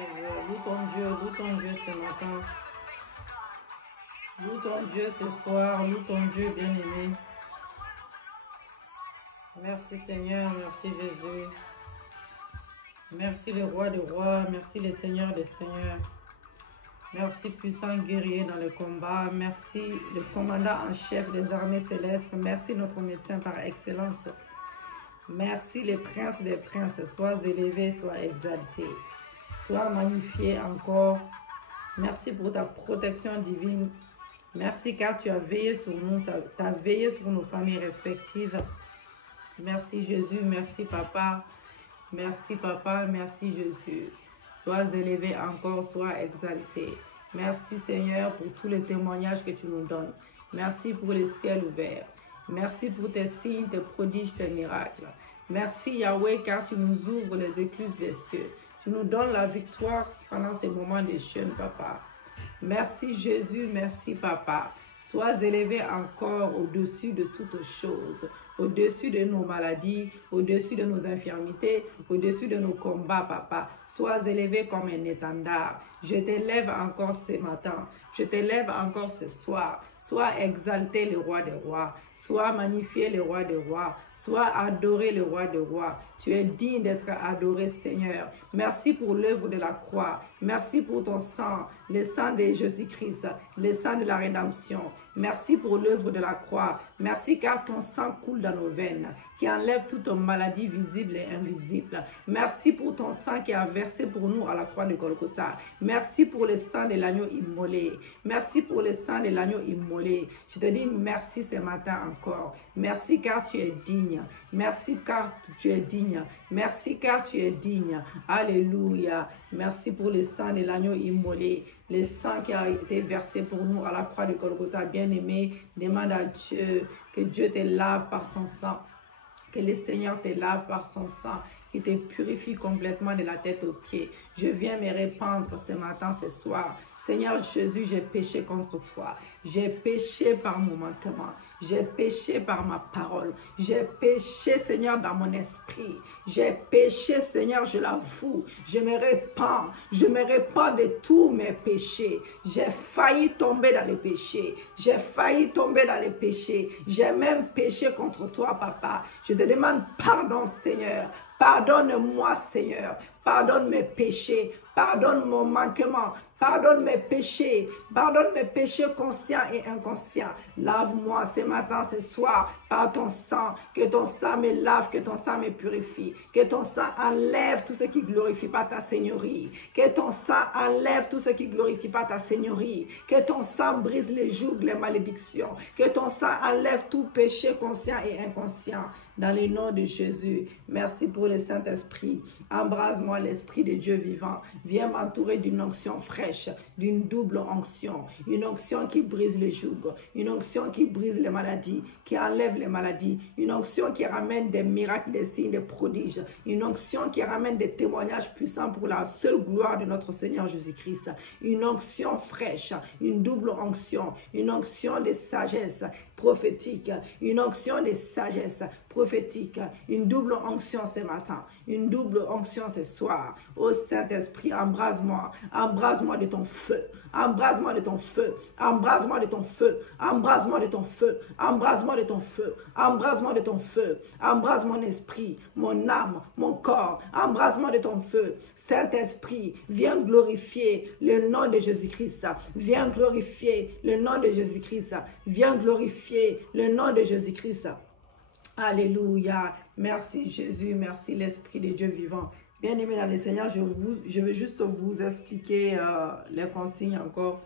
Loue ton Dieu ce matin. Loue ton Dieu ce soir. Loue ton Dieu bien-aimé. Merci Seigneur, merci Jésus. Merci le roi des rois, merci le Seigneur des seigneurs. Merci puissant guerrier dans le combat. Merci le commandant en chef des armées célestes. Merci notre médecin par excellence. Merci les princes des princes. Sois élevé, sois exalté. Sois magnifié encore. Merci pour ta protection divine. Merci car tu as veillé sur nous, tu as veillé sur nos familles respectives. Merci Jésus, merci Papa. Merci Papa, merci Jésus. Sois élevé encore, sois exalté. Merci Seigneur pour tous les témoignages que tu nous donnes. Merci pour le ciel ouvert. Merci pour tes signes, tes prodiges, tes miracles. Merci Yahweh car tu nous ouvres les écluses des cieux. Tu nous donnes la victoire pendant ces moments de jeûne, Papa. Merci Jésus, merci Papa. Sois élevé encore au-dessus de toutes choses, au-dessus de nos maladies, au-dessus de nos infirmités, au-dessus de nos combats, Papa. Sois élevé comme un étendard. Je t'élève encore ce matin. Je t'élève encore ce soir. Sois exalté le roi des rois. Sois magnifié le roi des rois. Sois adoré le roi des rois. Tu es digne d'être adoré, Seigneur. Merci pour l'œuvre de la croix. Merci pour ton sang, le sang de Jésus-Christ, le sang de la rédemption. Merci pour l'œuvre de la croix. Merci car ton sang coule dans nos veines, qui enlève toute maladie visible et invisible. Merci pour ton sang qui a versé pour nous à la croix de Golgotha. Merci pour le sang de l'agneau immolé. Merci pour le sang de l'agneau immolé. Je te dis merci ce matin encore. Merci car tu es digne. Merci car tu es digne. Merci car tu es digne. Alléluia. Merci pour le sang de l'agneau immolé. Le sang qui a été versé pour nous à la croix de Golgotha. Bien-aimé, demande à Dieu que Dieu te lave par son sang. Que le Seigneur te lave par son sang, qui te purifie complètement de la tête aux pieds. Je viens me répandre ce matin, ce soir. Seigneur Jésus, j'ai péché contre toi. J'ai péché par mon manquement. J'ai péché par ma parole. J'ai péché, Seigneur, dans mon esprit. J'ai péché, Seigneur, je l'avoue. Je me répands. Je me répands de tous mes péchés. J'ai failli tomber dans les péchés. J'ai failli tomber dans les péchés. J'ai même péché contre toi, Papa. Je te demande pardon, Seigneur. Pardonne-moi, Seigneur. Pardonne mes péchés. Pardonne mon manquement. Pardonne mes péchés. Pardonne mes péchés conscients et inconscients. Lave-moi ce matin, ce soir, par ton sang. Que ton sang me lave, que ton sang me purifie. Que ton sang enlève tout ce qui ne glorifie pas ta seigneurie. Que ton sang enlève tout ce qui ne glorifie pas ta seigneurie. Que ton sang brise les jougs, les malédictions. Que ton sang enlève tout péché conscient et inconscient. Dans le nom de Jésus, merci pour le Saint-Esprit. Embrase-moi l'Esprit de Dieu vivant. Viens m'entourer d'une onction fraîche, d'une double onction. Une onction qui brise les jougs, une onction qui brise les maladies, qui enlève les maladies. Une onction qui ramène des miracles, des signes, des prodiges. Une onction qui ramène des témoignages puissants pour la seule gloire de notre Seigneur Jésus-Christ. Une onction fraîche, une double onction, une onction de sagesse prophétique, une onction de sagesse prophétique, une double onction ce matin, une double onction ce soir. Ô Saint-Esprit, embrase-moi, embrase-moi de ton feu, embrase-moi de ton feu, embrase-moi de ton feu, embrase-moi de ton feu, embrase-moi de ton feu, embrase-moi de ton feu, embrase mon esprit, mon âme, mon corps, embrase-moi de ton feu. Saint-Esprit, viens glorifier le nom de Jésus-Christ, viens glorifier le nom de Jésus-Christ, viens glorifier le nom de Jésus-Christ. Alléluia. Merci Jésus, merci l'Esprit de Dieu vivant. Bien-aimés dans le Seigneur, je vais juste vous expliquer les consignes encore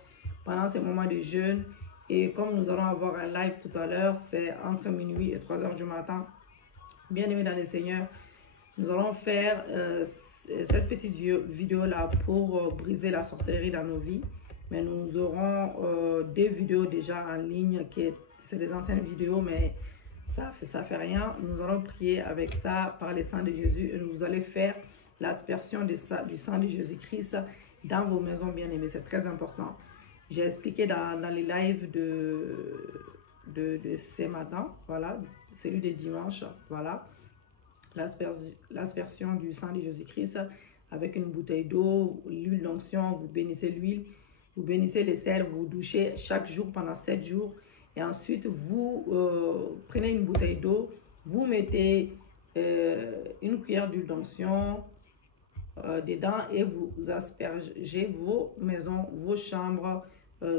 pendant ce moment de jeûne. Et comme nous allons avoir un live tout à l'heure, c'est entre minuit et 3 heures du matin. Bien-aimés dans le Seigneur, nous allons faire cette petite vidéo-là pour briser la sorcellerie dans nos vies. Mais nous aurons des vidéos déjà en ligne, c'est des anciennes vidéos, mais ça fait rien. Nous allons prier avec ça par le sang de Jésus et vous allez faire l'aspersion du sang de Jésus-Christ dans vos maisons bien-aimées. C'est très important. J'ai expliqué dans les lives de ce matin, voilà, celui de dimanche, voilà, l'aspersion du sang de Jésus-Christ avec une bouteille d'eau, l'huile d'onction, vous bénissez l'huile, vous bénissez les sels, vous douchez chaque jour pendant 7 jours. Et ensuite, vous prenez une bouteille d'eau, vous mettez une cuillère d'huile d'onction dedans et vous aspergez vos maisons, vos chambres,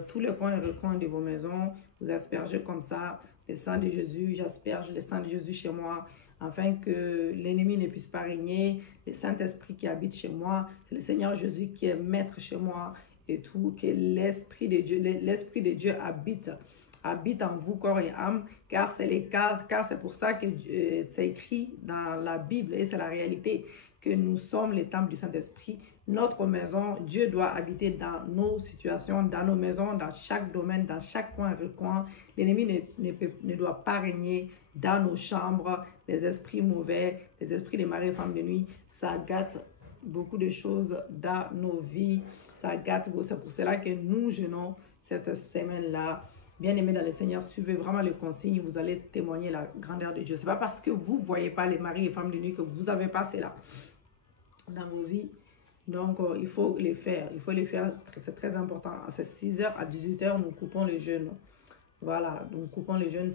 tous les coins et recoins de vos maisons. Vous aspergez comme ça le sang de Jésus. J'asperge le sang de Jésus chez moi afin que l'ennemi ne puisse pas régner. Le Saint-Esprit qui habite chez moi, c'est le Seigneur Jésus qui est maître chez moi et tout, que l'Esprit de Dieu habite en vous, corps et âme, car c'est pour ça que c'est écrit dans la Bible et c'est la réalité que nous sommes les temples du Saint-Esprit. Notre maison, Dieu doit habiter dans nos situations, dans nos maisons, dans chaque domaine, dans chaque coin et recoin. L'ennemi ne doit pas régner dans nos chambres. Les esprits mauvais, les esprits des maris et femmes de nuit, ça gâte beaucoup de choses dans nos vies. Ça gâte, c'est pour cela que nous jeûnons cette semaine-là. Bien-aimés dans le Seigneur, suivez vraiment les consignes, vous allez témoigner la grandeur de Dieu. Ce n'est pas parce que vous ne voyez pas les maris et femmes de nuit que vous avez pas cela dans vos vies. Donc, il faut les faire. Il faut les faire, c'est très important. C'est 6h à 18h, nous coupons le jeûne. Voilà, nous coupons le jeûne.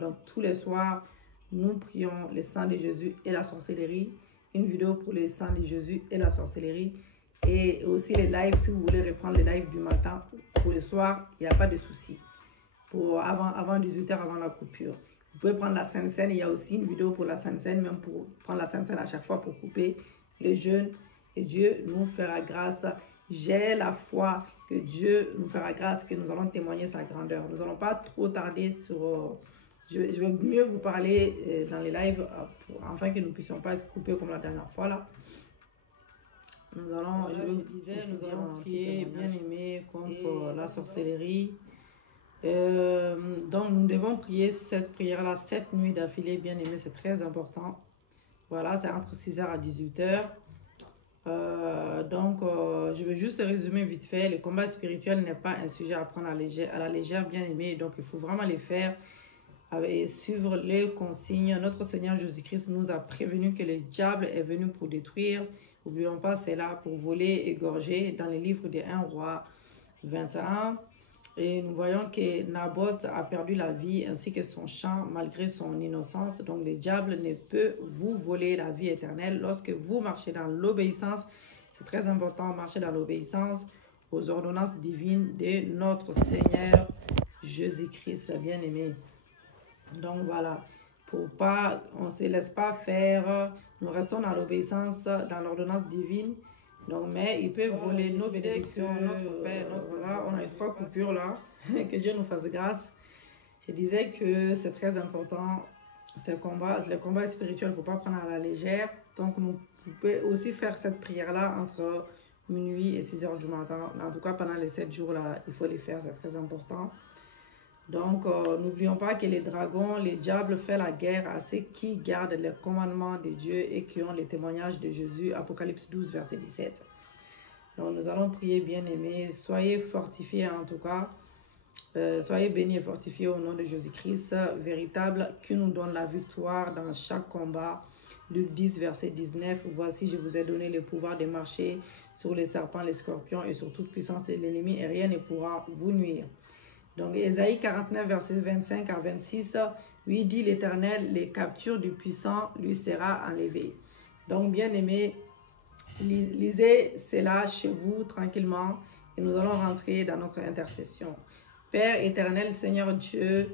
Donc, tous les soirs, nous prions le sang de Jésus et la sorcellerie. Une vidéo pour le sang de Jésus et la sorcellerie. Et aussi les lives, si vous voulez reprendre les lives du matin pour le soir, il n'y a pas de souci. Avant 18h, avant la coupure. Vous pouvez prendre la Sainte Seine. Il y a aussi une vidéo pour la Sainte Seine, même pour prendre la Sainte Seine à chaque fois pour couper le jeûne. Et Dieu nous fera grâce. J'ai la foi que Dieu nous fera grâce, que nous allons témoigner sa grandeur. Nous n'allons pas trop tarder sur... je vais mieux vous parler dans les lives, afin que nous ne puissions pas être coupés comme la dernière fois là. Nous allons, nous allons prier, bien aimé, contre la sorcellerie. Donc nous devons prier cette prière-là 7 nuits d'affilée, bien aimé, c'est très important. Voilà, c'est entre 6h à 18h. Je vais juste résumer vite fait. Le combat spirituel n'est pas un sujet à prendre à la légère, bien aimé. Donc, il faut vraiment les faire et suivre les consignes. Notre Seigneur Jésus-Christ nous a prévenu que le diable est venu pour détruire. N'oublions pas, c'est là pour voler, égorger. Dans les livres de 1 Roi 21. Et nous voyons que Naboth a perdu la vie ainsi que son champ malgré son innocence. Donc le diable ne peut vous voler la vie éternelle lorsque vous marchez dans l'obéissance. C'est très important, marcher dans l'obéissance aux ordonnances divines de notre Seigneur Jésus-Christ, bien-aimé. Donc voilà, on ne se laisse pas faire, nous restons dans l'obéissance, dans l'ordonnance divine. Donc, mais ils peuvent voler nos bénédictions, notre Père, là, on a eu 3 coupures là, que Dieu nous fasse grâce. Je disais que c'est très important, le combat spirituel, il ne faut pas prendre à la légère. Donc, vous pouvez aussi faire cette prière-là entre minuit et 6h du matin. En tout cas, pendant les 7 jours là, il faut les faire, c'est très important. Donc, n'oublions pas que les dragons, les diables font la guerre à ceux qui gardent les commandements de Dieu et qui ont les témoignages de Jésus. Apocalypse 12, verset 17. Donc, nous allons prier, bien-aimés. Soyez fortifiés en tout cas. Soyez bénis et fortifiés au nom de Jésus-Christ, véritable, qui nous donne la victoire dans chaque combat. Luc 10, verset 19. Voici, je vous ai donné le pouvoir de marcher sur les serpents, les scorpions et sur toute puissance de l'ennemi et rien ne pourra vous nuire. Donc, Ésaïe 49, verset 25 à 26, lui dit l'Éternel, les captures du puissant lui sera enlevées. Donc, bien aimé, lisez cela chez vous tranquillement et nous allons rentrer dans notre intercession. Père éternel, Seigneur Dieu,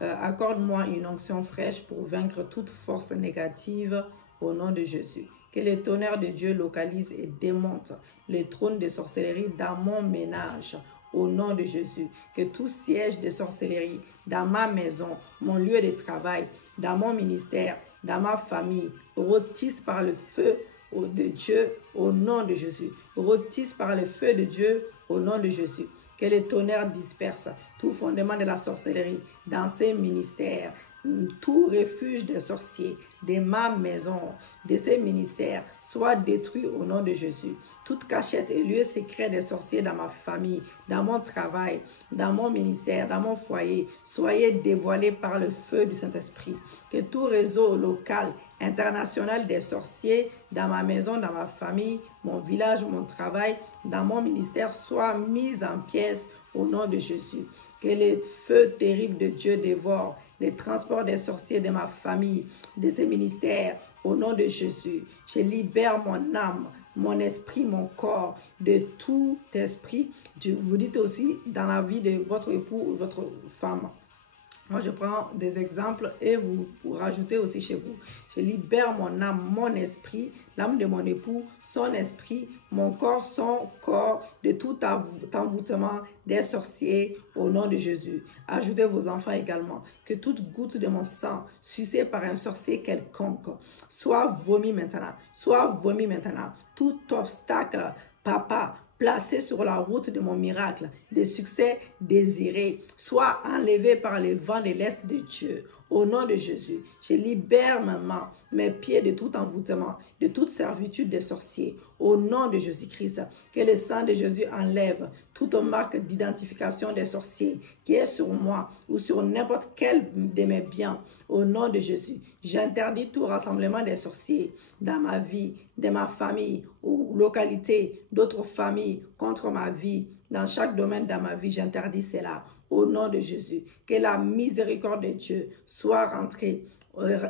accorde-moi une onction fraîche pour vaincre toute force négative au nom de Jésus. Que le tonnerre de Dieu localise et démonte les trônes de sorcellerie dans mon ménage. Au nom de Jésus, que tout siège de sorcellerie dans ma maison, mon lieu de travail, dans mon ministère, dans ma famille, rôtisse par le feu de Dieu au nom de Jésus. Rôtisse par le feu de Dieu au nom de Jésus. Que le tonnerre disperse tout fondement de la sorcellerie dans ces ministères, tout refuge des sorciers, de ma maison, de ces ministères, soit détruit au nom de Jésus. Toute cachette et lieu secret des sorciers dans ma famille, dans mon travail, dans mon ministère, dans mon foyer, soyez dévoilés par le feu du Saint-Esprit. Que tout réseau local, international des sorciers dans ma maison, dans ma famille, mon village, mon travail, dans mon ministère soit mis en pièces au nom de Jésus. Que les feux terribles de Dieu dévorent les transports des sorciers de ma famille, de ces ministères, au nom de Jésus. Je libère mon âme, mon esprit, mon corps, de tout esprit. Vous dites aussi dans la vie de votre époux ou votre femme. Moi, je prends des exemples et vous rajoutez aussi chez vous. Je libère mon âme, mon esprit, l'âme de mon époux, son esprit, mon corps, son corps, de tout envoûtement des sorciers au nom de Jésus. Ajoutez vos enfants également. Que toute goutte de mon sang, sucée par un sorcier quelconque, soit vomi maintenant. Soit vomi maintenant. Tout obstacle, papa, placé sur la route de mon miracle, de succès désiré, soit enlevé par les vents de l'Est de Dieu. Au nom de Jésus, je libère ma main, mes pieds de tout envoûtement, de toute servitude des sorciers. Au nom de Jésus-Christ, que le sang de Jésus enlève toute marque d'identification des sorciers qui est sur moi ou sur n'importe quel de mes biens. Au nom de Jésus, j'interdis tout rassemblement des sorciers dans ma vie, de ma famille ou localité, d'autres familles contre ma vie. Dans chaque domaine de ma vie, j'interdis cela. Au nom de Jésus, que la miséricorde de Dieu soit rentrée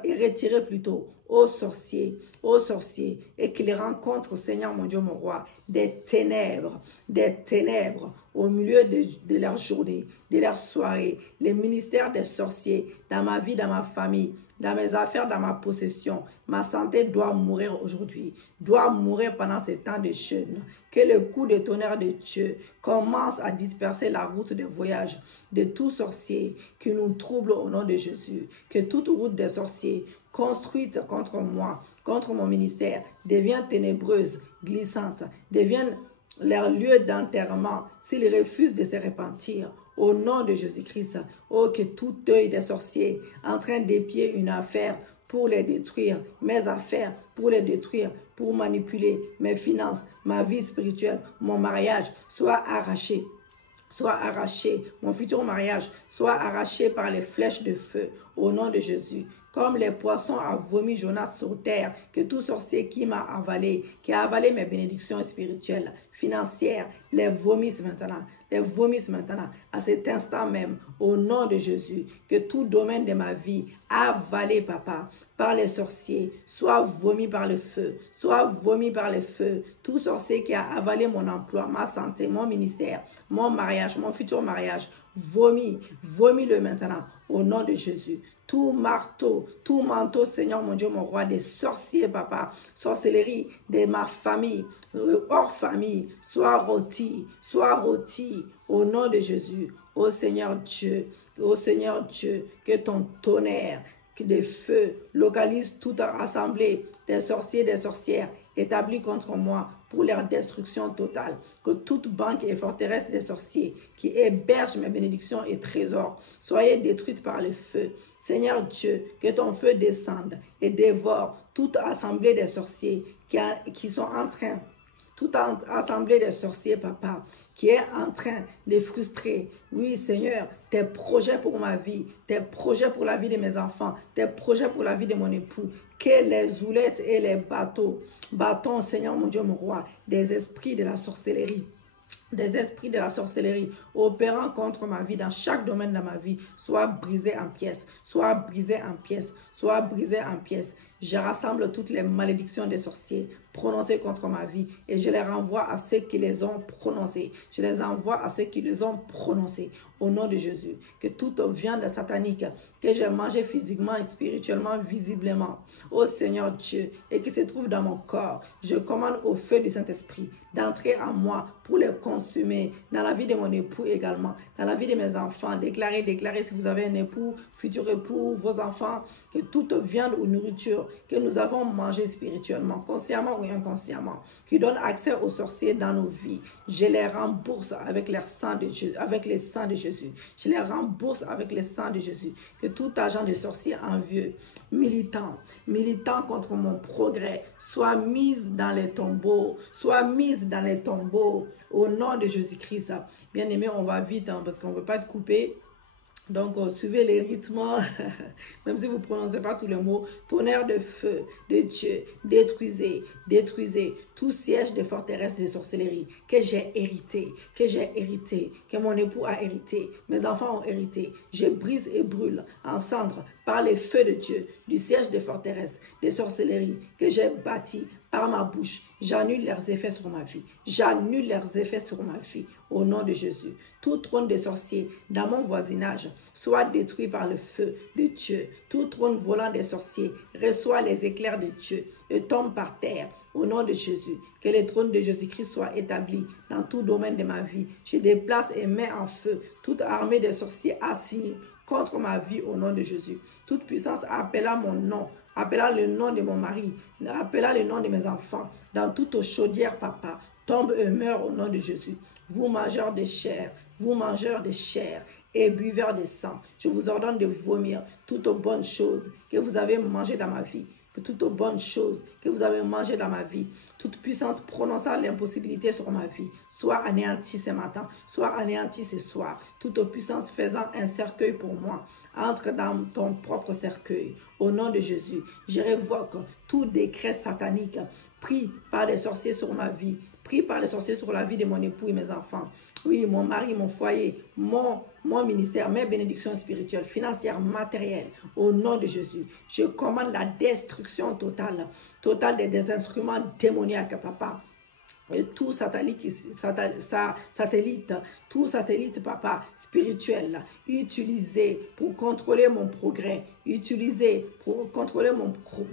et retirée plutôt aux sorciers, et qu'ils rencontrent, Seigneur mon Dieu, mon roi, des ténèbres au milieu de leur journée, de leur soirée, les ministères des sorciers dans ma vie, dans ma famille, dans mes affaires, dans ma possession. Ma santé doit mourir aujourd'hui, doit mourir pendant ces temps de jeûne. Que le coup de tonnerre de Dieu commence à disperser la route de voyage de tout sorcier qui nous trouble au nom de Jésus. Que toute route des sorciers construite contre moi, contre mon ministère, devienne ténébreuse, glissante, devienne leur lieu d'enterrement s'ils refusent de se repentir. Au nom de Jésus-Christ, oh, que tout œil des sorciers en train d'épier une affaire pour les détruire, mes affaires pour les détruire, pour manipuler mes finances, ma vie spirituelle, mon mariage, soit arraché. Soit arraché, mon futur mariage, soit arraché par les flèches de feu, au nom de Jésus. Comme les poissons a vomi Jonas sur terre, que tout sorcier qui m'a avalé, qui a avalé mes bénédictions spirituelles, financières, les vomisse maintenant. Les vomisse maintenant, à cet instant même, au nom de Jésus. Que tout domaine de ma vie, avalé, papa, par les sorciers, soit vomi par le feu, soit vomi par le feu. Tout sorcier qui a avalé mon emploi, ma santé, mon ministère, mon mariage, mon futur mariage, vomis-le maintenant, au nom de Jésus. Tout marteau, tout manteau, Seigneur mon Dieu, mon roi, des sorciers, papa, sorcellerie de ma famille, hors famille, soit rôti, au nom de Jésus. Ô Seigneur Dieu, que ton tonnerre, que des feux localisent toute assemblée des sorciers et des sorcières établis contre moi pour leur destruction totale. Que toute banque et forteresse des sorciers qui hébergent mes bénédictions et trésors soient détruites par le feu. Seigneur Dieu, que ton feu descende et dévore toute assemblée des sorciers qui sont en train, toute assemblée des sorciers, papa, qui est en train de frustrer, oui Seigneur, tes projets pour ma vie, tes projets pour la vie de mes enfants, tes projets pour la vie de mon époux, que les oulettes et les bâtons, Seigneur mon Dieu, mon roi, des esprits de la sorcellerie, opérant contre ma vie dans chaque domaine de ma vie, soient brisés en pièces, Je rassemble toutes les malédictions des sorciers prononcées contre ma vie et je les renvoie à ceux qui les ont prononcées. Je les envoie à ceux qui les ont prononcées. Au nom de Jésus, que toute viande satanique que j'ai mangée physiquement et spirituellement, visiblement, ô Seigneur Dieu, et qui se trouve dans mon corps, je commande au feu du Saint-Esprit d'entrer en moi pour les consommer consumé dans la vie de mon époux également, dans la vie de mes enfants. Déclarez si vous avez un époux, futur époux, vos enfants, que toute viande ou nourriture que nous avons mangée spirituellement, consciemment ou inconsciemment, qui donne accès aux sorciers dans nos vies, je les rembourse avec les sangs de Jésus, Je les rembourse avec les sangs de Jésus. Que tout agent de sorcier envieux, militant contre mon progrès, soit mise dans les tombeaux, au nom de Jésus-Christ. Bien aimé, on va vite parce qu'on ne veut pas être coupé. Donc, suivez les rythmes, même si vous ne prononcez pas tous les mots. Tonnerre de feu de Dieu, détruisez tout siège de forteresse de sorcellerie que j'ai hérité, que mon époux a hérité, mes enfants ont hérité. Je brise et brûle en cendres par les feux de Dieu, du siège de forteresse de sorcellerie que j'ai bâti par ma bouche. J'annule leurs effets sur ma vie. Au nom de Jésus. Tout trône de sorciers dans mon voisinage soit détruit par le feu de Dieu. Tout trône volant des sorciers reçoit les éclairs de Dieu et tombe par terre. Au nom de Jésus, que le trône de Jésus-Christ soit établi dans tout domaine de ma vie. Je déplace et mets en feu toute armée de sorciers assignés contre ma vie au nom de Jésus. Toute puissance appela mon nom, appela le nom de mon mari, appela le nom de mes enfants, dans toute chaudière, papa, tombe et meurt au nom de Jésus. Vous mangeurs de chair et buveurs de sang, je vous ordonne de vomir toute bonne chose que vous avez mangée dans ma vie. Que toute bonne chose que vous avez mangée dans ma vie, toute puissance prononçant l'impossibilité sur ma vie, soit anéantie ce matin, soit anéantie ce soir. Toute puissance faisant un cercueil pour moi, entre dans ton propre cercueil. Au nom de Jésus, je révoque tout décret satanique pris par les sorciers sur ma vie, pris par les sorciers sur la vie de mon époux et mes enfants. Oui, mon mari, mon foyer, mon ministère, mes bénédictions spirituelles, financières, matérielles, au nom de Jésus. Je commande la destruction totale des instruments démoniaques, papa. Et tout satellite, papa, spirituel, utilisé pour contrôler mon progrès,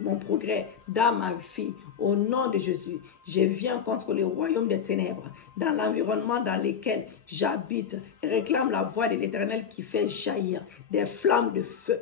mon progrès dans ma vie. Au nom de Jésus, je viens contre le royaume des ténèbres, dans l'environnement dans lequel j'habite, et réclame la voix de l'Éternel qui fait jaillir des flammes de feu,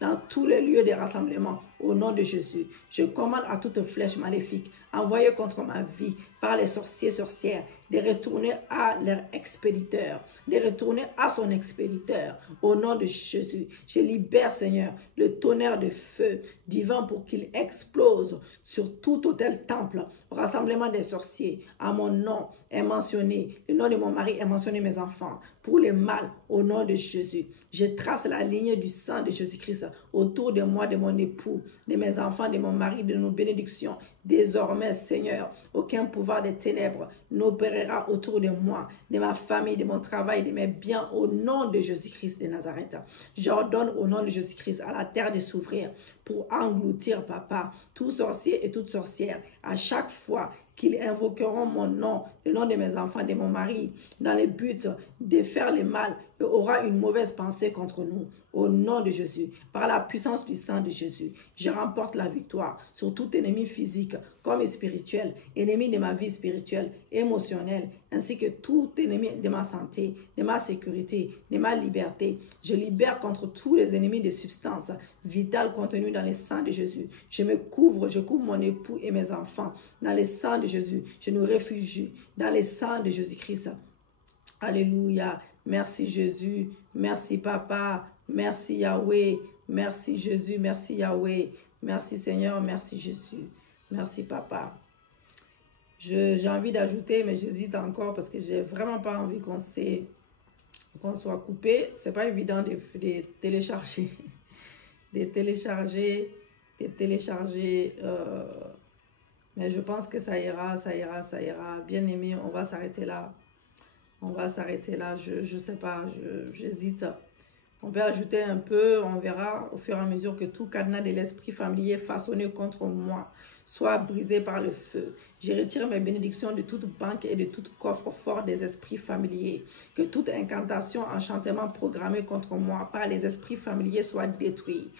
dans tous les lieux de rassemblement. Au nom de Jésus, je commande à toute flèche maléfique envoyée contre ma vie par les sorcières, de retourner à leur expéditeur, de retourner à son expéditeur. Au nom de Jésus, je libère, Seigneur, le tonnerre de feu divin pour qu'il explose sur tout autel temple, rassemblement des sorciers. À mon nom est mentionné, le nom de mon mari est mentionné, mes enfants, pour le mal, au nom de Jésus. Je trace la ligne du sang de Jésus-Christ autour de moi, de mon époux, de mes enfants, de mon mari, de nos bénédictions. Désormais, Seigneur, aucun pouvoir des ténèbres n'opérera autour de moi, de ma famille, de mon travail, de mes biens, au nom de Jésus-Christ de Nazareth. J'ordonne au nom de Jésus-Christ à la terre de s'ouvrir pour engloutir, papa, tout sorcier et toute sorcière, à chaque fois qu'ils invoqueront mon nom, le nom de mes enfants, de mon mari, dans le but de faire le mal, et aura une mauvaise pensée contre nous. Au nom de Jésus, par la puissance du sang de Jésus, je remporte la victoire sur tout ennemi physique comme spirituel, ennemi de ma vie spirituelle, émotionnelle, ainsi que tout ennemi de ma santé, de ma sécurité, de ma liberté. Je libère contre tous les ennemis de substances vitales contenues dans le sang de Jésus. Je couvre mon époux et mes enfants dans le sang de Jésus. Je nous réfugie dans le sang de Jésus-Christ. Alléluia. Merci Jésus. Merci Papa. Merci Yahweh. Merci Jésus. Merci Yahweh. Merci Seigneur. Merci Jésus. Merci Papa. J'ai envie d'ajouter, mais j'hésite encore parce que j'ai vraiment pas envie qu'on soit coupé. C'est pas évident de télécharger. Mais je pense que ça ira. Bien aimé, on va s'arrêter là. Je sais pas, j'hésite. On peut ajouter un peu, on verra au fur et à mesure que tout cadenas de l'esprit familier façonné contre moi soit brisé par le feu. Je retire mes bénédictions de toute banque et de tout coffre fort des esprits familiers. Que toute incantation, enchantement programmé contre moi par les esprits familiers soit détruit.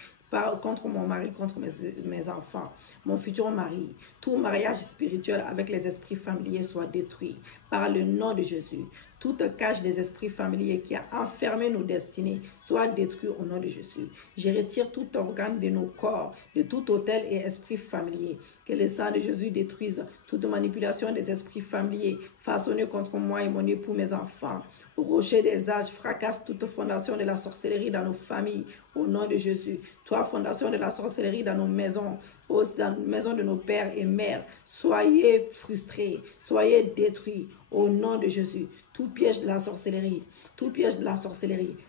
contre mon mari, contre mes enfants, mon futur mari. Tout mariage spirituel avec les esprits familiers soit détruit par le nom de Jésus. Toute cage des esprits familiers qui a enfermé nos destinées soit détruite au nom de Jésus. Je retire tout organe de nos corps, de tout autel et esprit familier. Que le sang de Jésus détruise toute manipulation des esprits familiers façonnés contre moi et mon époux, mes enfants. Au rocher des âges, fracasse toute fondation de la sorcellerie dans nos familles, au nom de Jésus. Toi, fondation de la sorcellerie dans nos maisons, dans la maison de nos pères et mères, soyez frustrés, soyez détruits, au nom de Jésus. Tout piège de la sorcellerie,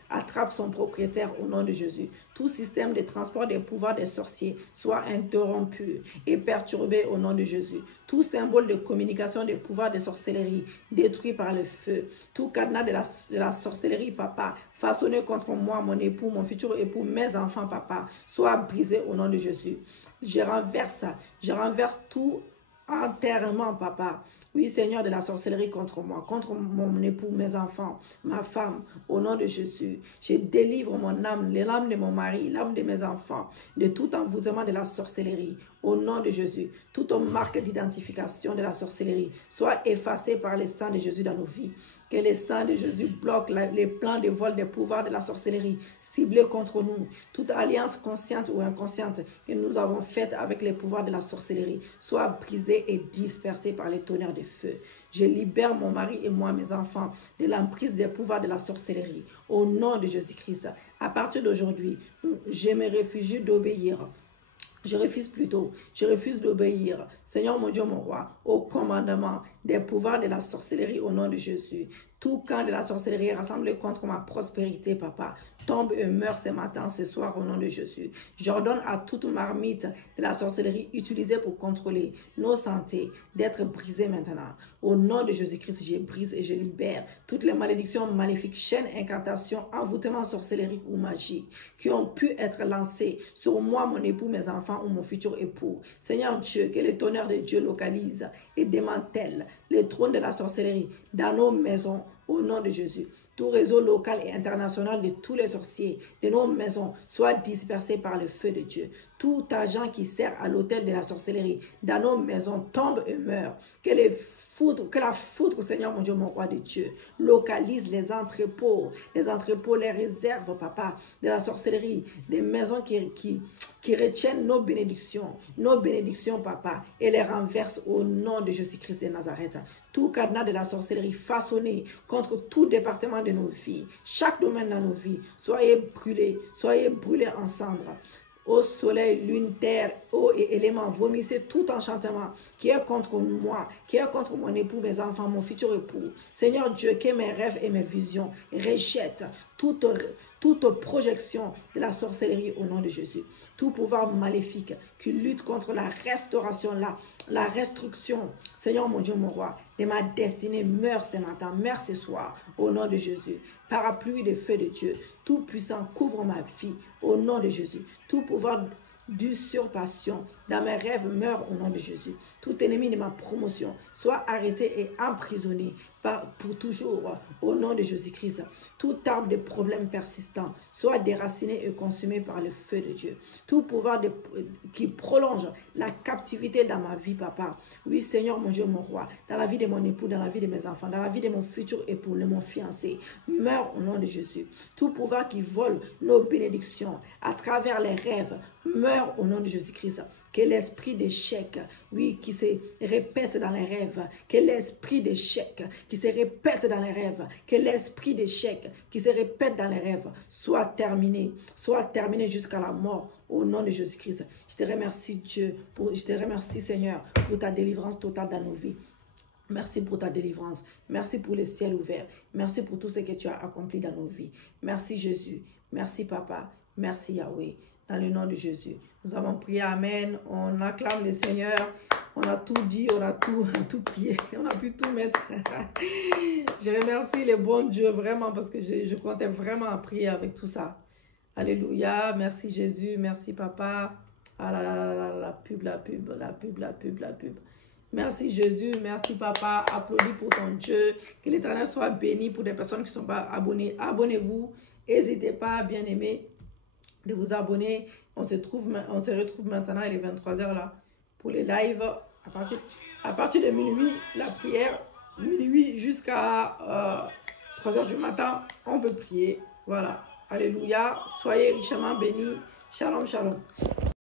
attrape son propriétaire au nom de Jésus. Tout système de transport des pouvoirs des sorciers soit interrompu et perturbé au nom de Jésus. Tout symbole de communication des pouvoirs de sorcellerie détruit par le feu. Tout cadenas de la sorcellerie, papa, façonné contre moi, mon époux, mon futur époux, mes enfants, papa, soit brisé au nom de Jésus. Je renverse tout enterrement, papa. Oui, Seigneur, de la sorcellerie contre moi, contre mon époux, mes enfants, ma femme, au nom de Jésus. Je délivre mon âme, l'âme de mon mari, l'âme de mes enfants, de tout envoûtement de la sorcellerie, au nom de Jésus. Toute marque d'identification de la sorcellerie soit effacée par le sang de Jésus dans nos vies. Que le sang de Jésus bloque les plans de vol des pouvoirs de la sorcellerie ciblés contre nous. Toute alliance consciente ou inconsciente que nous avons faite avec les pouvoirs de la sorcellerie soit brisée et dispersée par les tonnerres de feu. Je libère mon mari et moi, mes enfants, de l'emprise des pouvoirs de la sorcellerie. Au nom de Jésus-Christ, à partir d'aujourd'hui, je me réfugie d'obéir. Je refuse d'obéir, Seigneur mon Dieu, mon roi, au commandement des pouvoirs de la sorcellerie au nom de Jésus. Tout camp de la sorcellerie rassemblé contre ma prospérité, papa, tombe et meurt ce matin, ce soir, au nom de Jésus. J'ordonne à toute marmite de la sorcellerie utilisée pour contrôler nos santé d'être brisée maintenant. Au nom de Jésus-Christ, je brise et je libère toutes les malédictions maléfiques, chaînes, incantations, envoûtements sorcelleries ou magie qui ont pu être lancées sur moi, mon époux, mes enfants ou mon futur époux. Seigneur Dieu, que le tonnerre de Dieu localise et démantèle les trônes de la sorcellerie dans nos maisons, au nom de Jésus. Tout réseau local et international de tous les sorciers de nos maisons soit dispersé par le feu de Dieu. Tout agent qui sert à l'autel de la sorcellerie dans nos maisons tombe et meurt. Que la foudre, Seigneur mon Dieu, mon roi de Dieu, localise les entrepôts, les réserves, papa, de la sorcellerie, des maisons qui retiennent nos bénédictions, papa, et les renverse au nom de Jésus-Christ de Nazareth. Tout cadenas de la sorcellerie façonné contre tout département de nos vies, chaque domaine de nos vies, soyez brûlés en cendres. Ô soleil, lune, terre, eau et éléments, vomissez tout enchantement qui est contre moi, qui est contre mon époux, mes enfants, mon futur époux. Seigneur Dieu, que mes rêves et mes visions rejettent toute projection de la sorcellerie au nom de Jésus. Tout pouvoir maléfique qui lutte contre la restauration, la restriction, Seigneur mon Dieu, mon roi, de ma destinée, meurt ce matin, meurt ce soir, au nom de Jésus. Parapluie de feu de Dieu, tout puissant, couvre ma vie, au nom de Jésus. Tout pouvoir d'usurpation dans mes rêves meurt au nom de Jésus. Tout ennemi de ma promotion soit arrêté et emprisonné pour toujours au nom de Jésus-Christ. Tout arbre de problèmes persistants soit déraciné et consumé par le feu de Dieu. Tout pouvoir qui prolonge la captivité dans ma vie, papa. Oui, Seigneur, mon Dieu, mon roi, dans la vie de mon époux, dans la vie de mes enfants, dans la vie de mon futur époux, de mon fiancé, meurt au nom de Jésus. Tout pouvoir qui vole nos bénédictions à travers les rêves, meurt au nom de Jésus-Christ. Que l'esprit d'échec, oui, qui se répète dans les rêves, que l'esprit d'échec qui se répète dans les rêves, que l'esprit d'échec qui se répète dans les rêves soit terminé jusqu'à la mort au nom de Jésus-Christ. Je te remercie Dieu, je te remercie Seigneur pour ta délivrance totale dans nos vies. Merci pour ta délivrance. Merci pour le ciel ouvert. Merci pour tout ce que tu as accompli dans nos vies. Merci Jésus. Merci Papa. Merci Yahweh. Dans le nom de Jésus. Nous avons prié. Amen. On acclame le Seigneur. On a tout dit. On a tout prié. On a pu tout mettre. Je remercie le bon Dieu vraiment parce que je comptais vraiment prier avec tout ça. Alléluia. Merci Jésus. Merci Papa. Ah là là là là, la pub. Merci Jésus, merci Papa, applaudis pour ton Dieu, que l'Éternel soit béni. Pour des personnes qui ne sont pas abonnées, abonnez-vous, n'hésitez pas, bien-aimés, de vous abonner. On se retrouve maintenant, il est 23h là, pour les lives. À partir de minuit, la prière, minuit jusqu'à 3h du matin, on peut prier. Voilà. Alléluia. Soyez richement bénis. Shalom, shalom.